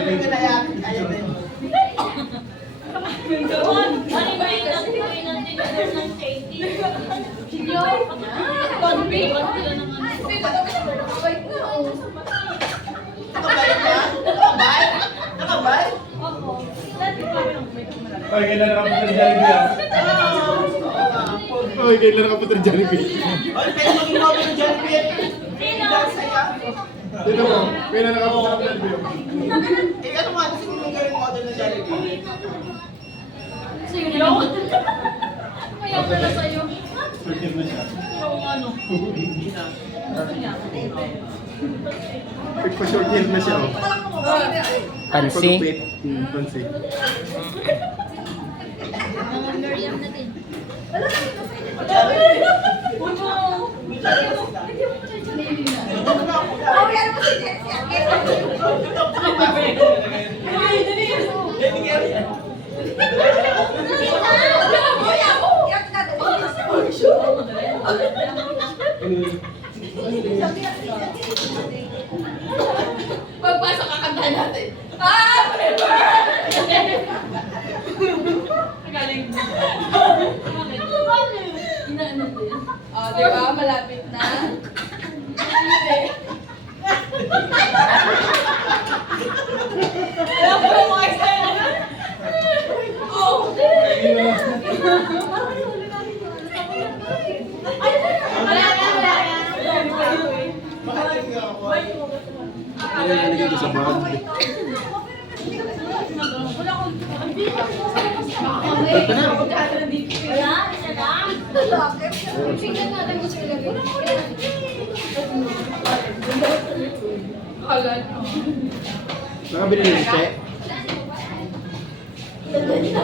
Jollibee. Ayaw din. Nakabay ka? Nakabay? Nakabay? Oy, kailan nakapunta ng Jollibee ah? Oy, kailan nakapunta ng Jollibee? Oy, pwede maging model ng Jollibee. Saya. Dito mo, kailan nakapunta ng Jollibee? Eh, ano nga, gusto mo gawin model ng Jollibee? Sa'yo na naman. Kaya pala sa'yo. Circle na siya. Yung ano. Pagpa-short hair na siya. oh. Pansi. Pagupit. Pansi. Mga Miriam na din. Pagpasok kakanta natin. Galing. Inaano din. Oh, di ba? Malapit na. Alam ko yung mga excited. Oh! Wala na. Kaya nalagay ko sa bag. Ito na. Wala, isa lang. Tingnan natin kung sila Nakabili ng che.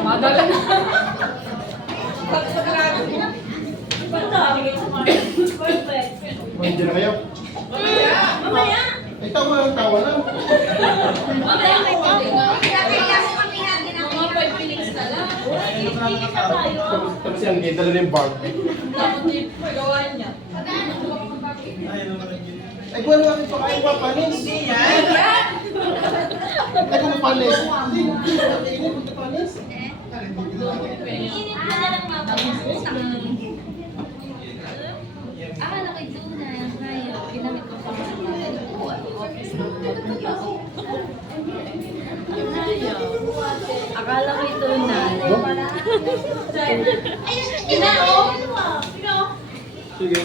Madala na. Perfect. Nandiyan na kayo. Mamaya. Ay, tawa lang, tawa lang. Mamaya kay Kami. Mga 5 minutes na lang. Ikit na tayo. Tapos yan, kita na yung bag. Tapos yung pagawa niya. Ay, kung ano nga ito kayo ba, panis? Hindi yan. Ay, kung panis. Hindi, hindi, kung panis. Init na lang mabaya. Akala ko ito na yung kaya. Ginamit ko pa sa office ng magtrabaho. Akala ko ito na. Ina, oh! Sige.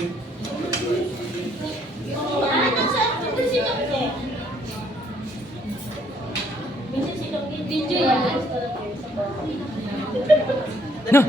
Video yan. No.